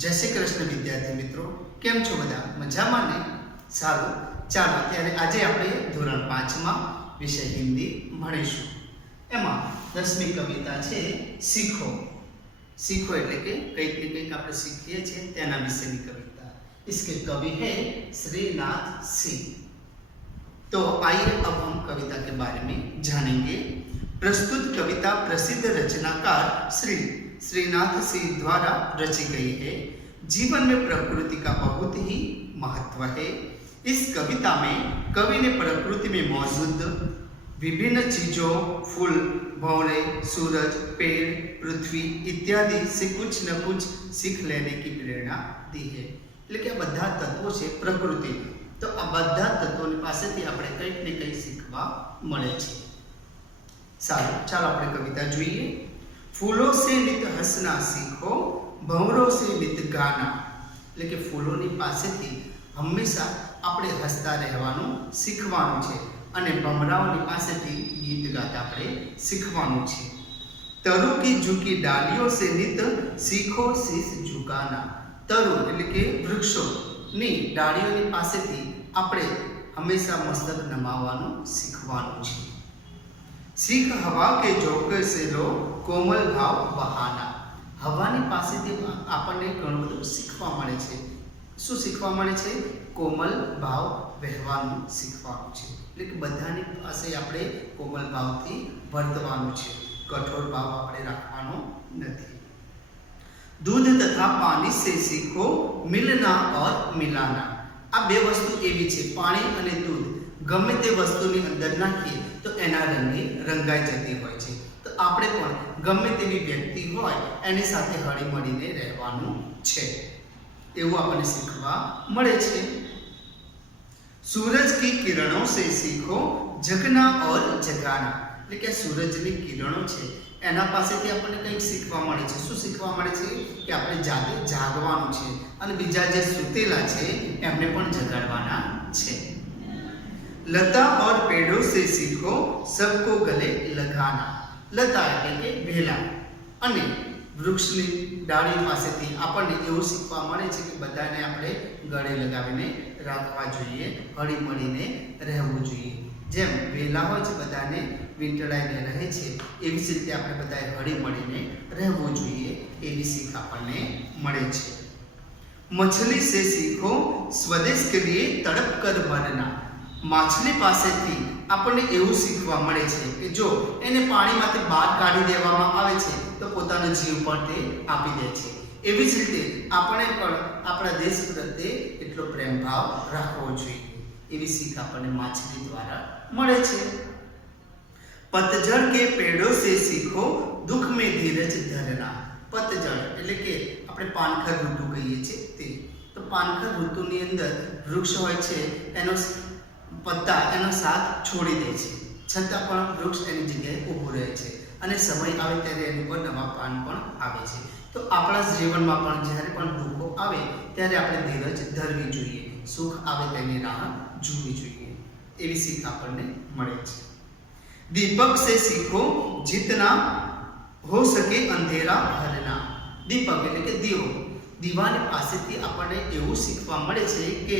जय श्री कृष्ण विद्यार्थी मित्रों, केम छो बधा? मजामां ने? सारूं, चालो त्यारे आजे आपणे धोरण 5 मां विषय हिंदी भणीशुं। एमां 10मी कविता छे सीखो। सीखो एटले के कंईक ने कंईक आपणे शीखीए छीए तेना विशेनी कविता। इसके कवि है श्रीनाथ सिंह। तो आइए अब हम कविता के बारे में जानेंगे। प्रस्तुत कविता प्रसिद्ध रचनाकार श्री श्रीनाथ सिंह द्वारा रची गई है। जीवन में प्रकृति का बहुत ही महत्व है। इस कविता में कवि ने प्रकृति में मौजूद विभिन्न चीजों, फूल, भंवरे, सूरज, पेड़, पृथ्वी इत्यादि से कुछ न कुछ सीख लेने की प्रेरणा दी है। એટલે કે આ બધા તત્વો છે પ્રકૃતિ, તો આ બધા તત્વોની પાસેથી આપણે કંઈક ને કંઈક શીખવા મળે છે। સારું, ચાલો આપણે કવિતા જોઈએ। फूलों से नित हसना सीखो, भंवरों से नित गाना। એટલે કે ફૂલોની પાસેથી હંમેશા આપણે હસતા રહેવાનું શીખવાનું છે અને ભમરાઓની પાસેથી ગીત ગાતા આપણે શીખવાનું છે। तरु की झुकी डालियों से नित सीखो शीश झुकाना। तरु એટલે કે વૃક્ષોની ડાળીઓની પાસેથી આપણે હંમેશા મસ્તક નમાવવાનું શીખવાનું છે। सीख हवा के झोंके से लो कोमल भाव बहाना। हवानी पासेथी आपणे घणुं बधुं शीखवा मळे छे। शुं शीखवा मळे छे? कोमल भाव वहेवानुं शीखवानुं छे। એટલે કે બધાની પાસે આપણે કોમલ ભાવથી વર્તવાનું છે, કઠોર ભાવ આપણે રાખવાનો નથી। दूध तथा पानी से सीखो मिलना और मिलाना। आ बे वस्तु एवी छे, पाणी अने दूध। गमे ते वस्तुनी अंदर नाखीए तो एना रंगे रंगाई जती होय छे। तो आपणे पण गमे तेवी व्यक्ति होय एनी साथे हळीमळीने रहेवानुं छे, एवुं आपणे शीखवा मळे छे। सूरज की किरणों से सीखो जगना और जगाना। એટલે કે સૂરજની કિરણો છે એના પાસેથી આપણને કંઈક શીખવા મળે છે। શું શીખવા મળે છે? કે આપણે જાતે જાગવાનું છે અને બીજા જે સૂતેલા છે એમને પણ જગાડવાના છે। लता और पेड़ों से सीखो सबको गले लगाना। लता એટલે કે વેલા અને વૃક્ષની ડાળી પાસેથી આપણને એવું શીખવા મળે છે કે બધાને આપણે ગળે લગાવીને રાખવા જોઈએ, હળીમળીને રહેવું જોઈએ। જેમ વેલા હોય છે બધાને વીંટળાઈને રહે છે, એવી જ રીતે આપણે બધાએ હળીમળીને રહેવું જોઈએ, એવી શીખ આપણને મળે છે। मछली से सीखो स्वदेश के लिए तड़प कर मरना। माछली पासेथी આપણને એવું શીખવા મળે છે કે જો એને પાણીમાંથી બહાર કાઢી દેવામાં આવે છે તો પોતાનો જીવ પણ તે આપી દે છે। એવી જ રીતે આપણે પણ આપણા દેશ પ્રત્યે એટલો પ્રેમ ભાવ રાખવો જોઈએ, એવી શીખ આપણને માછલી દ્વારા મળે છે। पतझड़ के पेड़ों से सीखो दुख में धीरज धरना। पतझड़ એટલે કે આપણે પાનખર ઋતુ કહીએ છીએ તે। તો પાનખર ઋતુની અંદર વૃક્ષ હોય છે, એનો પત્તા એનો સાથ છોડી દે છે, છતાં પણ વૃક્ષ એની જગ્યાએ ઊભું રહે છે અને સમય આવે ત્યારે એની પર નવા પાન પણ આવે છે। તો આપણા જીવનમાં પણ જ્યારે પણ દુઃખો આવે ત્યારે આપણે ધીરજ ધરવી જોઈએ, સુખ આવે તેની રાહ જોવી જોઈએ, એવી શીખ આપણને મળે છે। दीपक से सीखो जितना हो सके अंधेरा भरना। दीपक એટલે કે દીવો, દીવાની પાસેથી આપણને એવું શીખવા મળે છે કે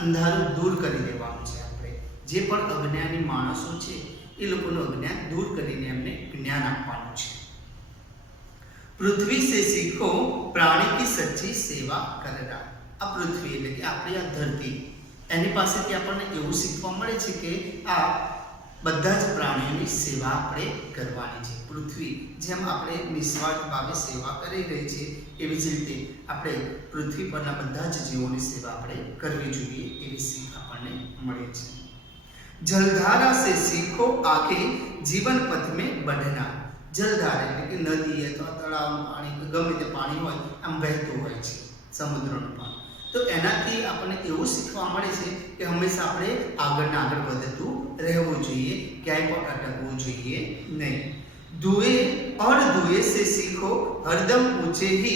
અંધારું દૂર કરી દેવાનું છે। આપણે જે પણ અજ્ઞાની માણસો છે એ લોકોનું અજ્ઞાન દૂર કરીને એમને જ્ઞાન આપવાનું છે। પૃથ્વી से सीखो प्राणी की सच्ची सेवा करना। આ પૃથ્વી એટલે કે આપણી આ ધરતી, એની પાસેથી આપણને એવું શીખવા મળે છે કે આ બધા જ પ્રાણીઓની સેવા આપણે કરવાની છે। પૃથ્વી જેમ આપણે નિસ્વાર્થ ભાવે સેવા કરી રહી છે એવી જ રીતે આપણે પૃથ્વી પરના બધા જ જીવોની સેવા આપણે કરવી જોઈએ, એવી શીખ આપણને મળે છે। જલધારા से सीखो आगे जीवन पथ में बढ़ना। જલધારા એટલે કે નદી અથવા તળાવનું પાણી, ગમે તે પાણી હોય આમ વહેતું હોય છે, સમુદ્રનું પાણી, તો એનાથી આપણને એવું શીખવા મળે છે કે હંમેશા આપણે આગળના આગળ વધતું રહેવું જોઈએ, ક્યાંય પણ અટકવું જોઈએ નહીં। ધુએ और धुएं से सीखो हरदम ऊंचे ही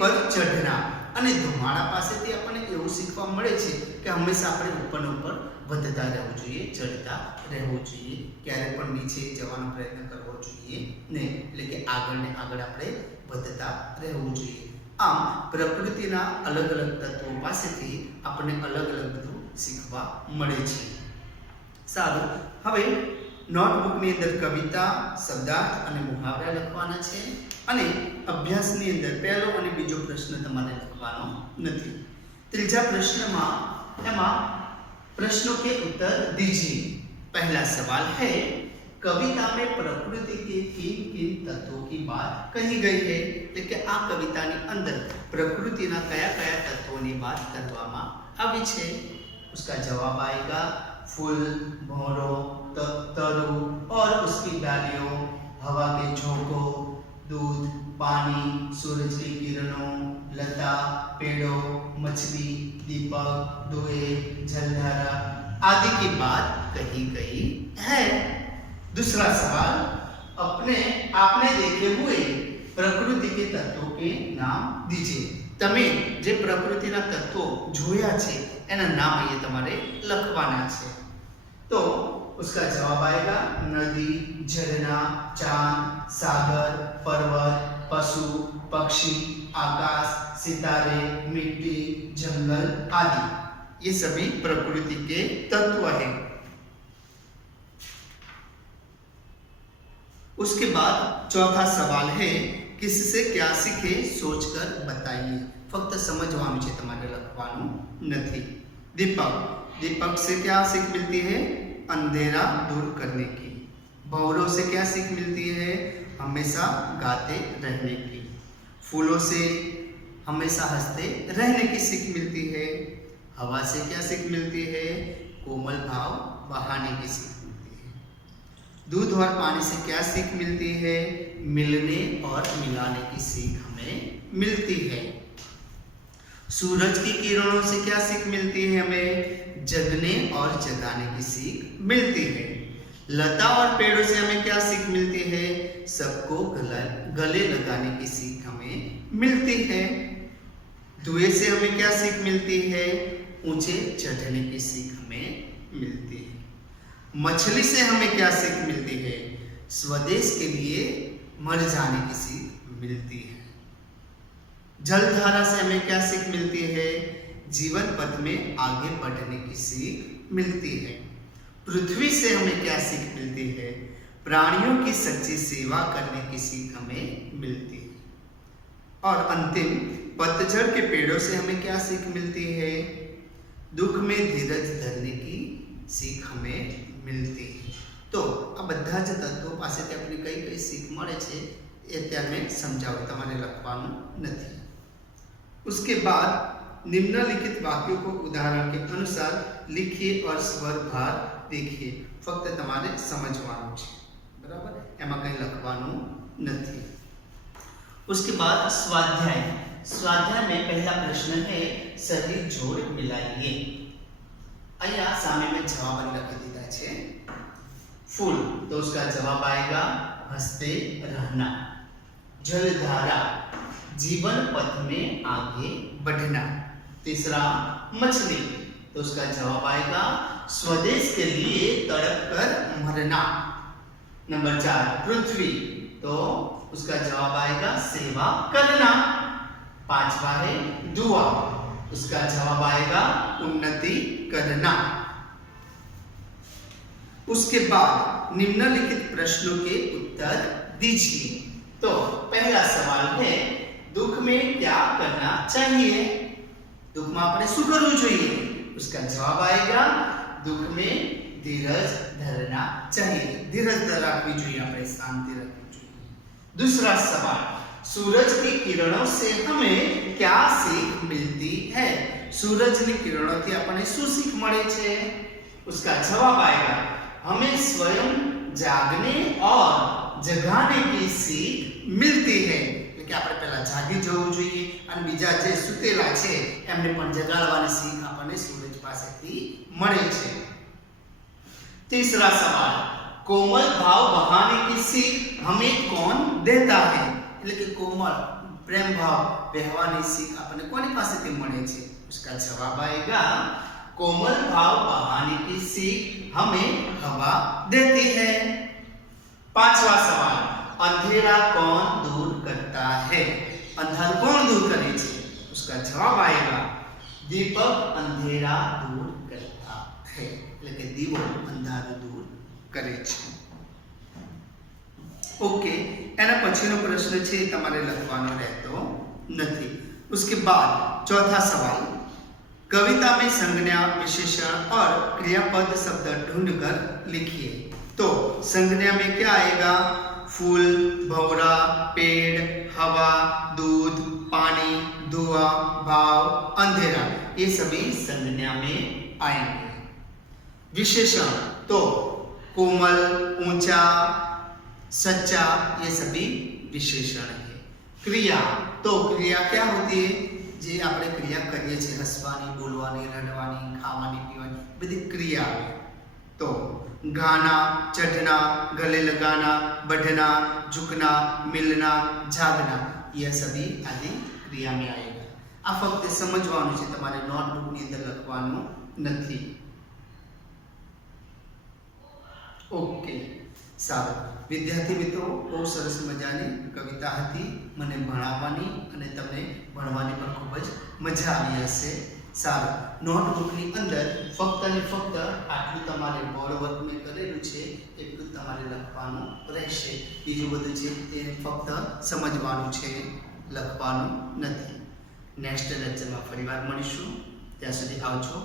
पर चढ़ना। અને ધુમાડા પાસેથી આપણને એવું શીખવા મળે છે કે હંમેશા આપણે ઉપર ને ઉપર વધતા રહેવું જોઈએ, ચડતા રહેવું જોઈએ, ક્યારે પણ નીચે જવાનો પ્રયત્ન કરવો જોઈએ નહીં, એટલે કે આગળ ને આગળ આપણે વધતા રહેવું જોઈએ. આમ પ્રકૃતિના અલગ અલગ તત્વો પાસેથી આપણને અલગ અલગ બધું શીખવા મળે છે. સારું, હવે નોટબુકની અંદર કવિતા, શબ્દાર્થ અને મુહાવરા લખવાના છે અને અભ્યાસની અંદર પહેલો અને બીજો પ્રશ્ન તમારે લખવાનો નથી. ત્રીજા પ્રશ્નમાં એમાં प्रश्नों के उत्तर दीजिए. पहला सवाल है, कविता में प्रकृति के किन किन तत्वों की बात कही गई है? એટલે આ કવિતાની અંદર પ્રકૃતિના કયા કયા તત્વોની વાત કરવામાં આવી છે? उसका जवाब आएगा फूल, भौरों, तरु और उसकी डालियों, हवा के झोंकों, दूध, पानी, सूरज की किरणों, लता, पेड़ों, मछली, दीपक, धुएं, जलधारा आदि की बात कही गई है. दूसरा सवाल, आपने देखे हुए प्रकृति के तत्वों के नाम दीजिए. તમે જે પ્રકૃતિના તત્વો જોયા છે એના નામ અહીંયા તમારે લખવાના છે. तो उसका जवाब आएगा नदी, झरना, चांद, सागर, पर्वत, पशु, पक्षी, आकाश, सितारे, मिट्टी, जंगल आदि. ये सभी प्रकृति के तत्व हैं. उसके बाद चौथा सवाल है, किससे क्या सीखे सोचकर बताइए. फक्त समझવાનું છે, તમારે લખવાનું નથી. दीपक, दीपक से क्या सीख मिलती है? अंधेरा दूर करने की. भौरों से क्या सीख मिलती है? हमेशा गाते रहने की. फूलों से हमेशा हंसते रहने की सीख मिलती है. हवा से क्या सीख मिलती है? कोमल भाव बहाने की सीख मिलती है. दूध और पानी से क्या सीख मिलती है? मिलने और मिलाने की सीख हमें मिलती है. सूरज की किरणों से क्या सीख मिलती है? हमें जगने और जगाने की सीख मिलती है. लता और पेड़ों से हमें क्या सीख मिलती है? सबको गले लगाने की सीख हमें मिलती है. धुएं से हमें क्या सीख मिलती है? ऊंचे चढ़ने की सीख हमें मिलती है. मछली से हमें क्या सीख मिलती है? स्वदेश के लिए मर जाने की सीख मिलती है. जलधारा से हमें क्या सीख मिलती है? जीवन पथ में आगे बढ़ने की सीख मिलती है. पृथ्वी से हमें क्या सीख मिलती है? प्राणियों की सच्ची सेवा करने की सीख हमें मिलती है. और अंतिम, पतझड़ के पेड़ों से हमें क्या सीख मिलती है? दुख में धीरज धरने की सीख हमें मिलती है. तो आ બધા જ તત્વો પાસેથી આપણે કઈ કઈ सीख મળે છે એ ત્યાં મેં સમજાવ્યું, તમારે લખવાનું નથી. उसके बाद निम्नलिखित वाक्यों को उदाहरण के अनुसार लिखिए और स्वर भार देखिए. फक्त તમારે સમજવાનું છે, બરાબર? એમાં કંઈ લખવાનું નથી. उसके बाद स्वाध्याय. स्वाध्याय में पहला प्रश्न है, सही जोड़ मिलाइए. અહીંયા સામે મેં જવાબ લખી દીધા છે. फूल, तो उसका जवाब आएगा हंसते रहना. जलधारा, जीवन पथ में आगे बढ़ना. तीसरा, मछली, तो उसका जवाब आएगा स्वदेश के लिए तड़प कर मरना. नंबर 4, पृथ्वी, तो उसका जवाब आएगा सेवा करना. 5वां है दुआ, उसका जवाब आएगा उन्नति करना. उसके बाद निम्नलिखित प्रश्नों के उत्तर दीजिए. तो पहला सवाल है, दुख में क्या करना चाहिए? दुख में આપણે શું કરવું જોઈએ? उसका जवाब आएगा दुख में धीरज धरना चाहिए. धीरज रखनी चाहिए, આપણે शांति रखनी चाहिए. दूसरा सवाल, सूरज की किरणों से हमें क्या सीख मिलती है? सूरजની કિરણોથી આપણને શું सीख મળે છે? उसका जवाब आएगा हमें स्वयं जागने और जगाने की सीख मिलती है. કે આપણે પહેલા જાગી જવું જોઈએ અને બીજા જે સુતેલા છે એમને પણ જગાડવાની सीख આપણને સૂરજ પાસેથી મળે છે. तीसरा सवाल, कोमल भाव बहाने की सीख हमें कौन देता है? એટલે કે કોમળ प्रेम भाव बहवानी सीख अपने कोनी पासेथी मळे छे? उसका जवाब आएगा कोमल भाव बहाने की सीख हमें हवा देती है। पांचवा सवाल, अंधेरा कौन दूर करता है? अंधार कौन दूर करे छे? उसका जवाब आएगा दीपक अंधेरा दूर करता है, એટલે કે દીવો અંધારું दूर करे छे। ओके, एना पछीनो प्रश्न छे तमारे लखवानो रहतो નથી। उसके बाद चौथा सवाल, कविता में संज्ञा विशेषण और क्रियापद शब्द ढूंढकर लिखिए। तो संज्ञा में क्या आएगा? फूल, भौरा, पेड़, हवा, दूध, पानी, धुआं, भाव, अंधेरा, ये सभी संज्ञा में आएंगे। विशेषण तो कोमल, ऊंचा, सच्चा, ये सभी विशेषण है। क्रिया तो क्रिया क्या होती है? जे આપણે ક્રિયા કરીએ છીએ હસવાની, બોલવાની, રડવાની, ખાવાની, પીવાની, બધી ક્રિયા આવે। તો गाना, चढ़ना, गले लगाना, बढ़ना, झुकना, मिलना, जागना, ये सभी आदि क्रिया में आएगा। आ फक्त समझवानुं छे, तमारे नोटबुक ની અંદર લખવાનું નથી। ओके, सारू विद्यार्थी मित्रों, बहुत सरस मजानी कविता हती। मने भणाववानी अने तमने भणवानी पण खूब ज मजा आवी हशे। सारू, नोटबुक ની અંદર ફક્ત ને ફક્ત આટલું તમારે બોર્ડ વર્ક મેં કરેલું છે એટલું તમારે લખવાનું રહેશે। બીજું બધું છે તે ફક્ત સમજવાનું છે, લખવાનું નથી। નેક્સ્ટ લેક્ચરમાં ફરીવાર મળીશું, ત્યાં સુધી આવજો।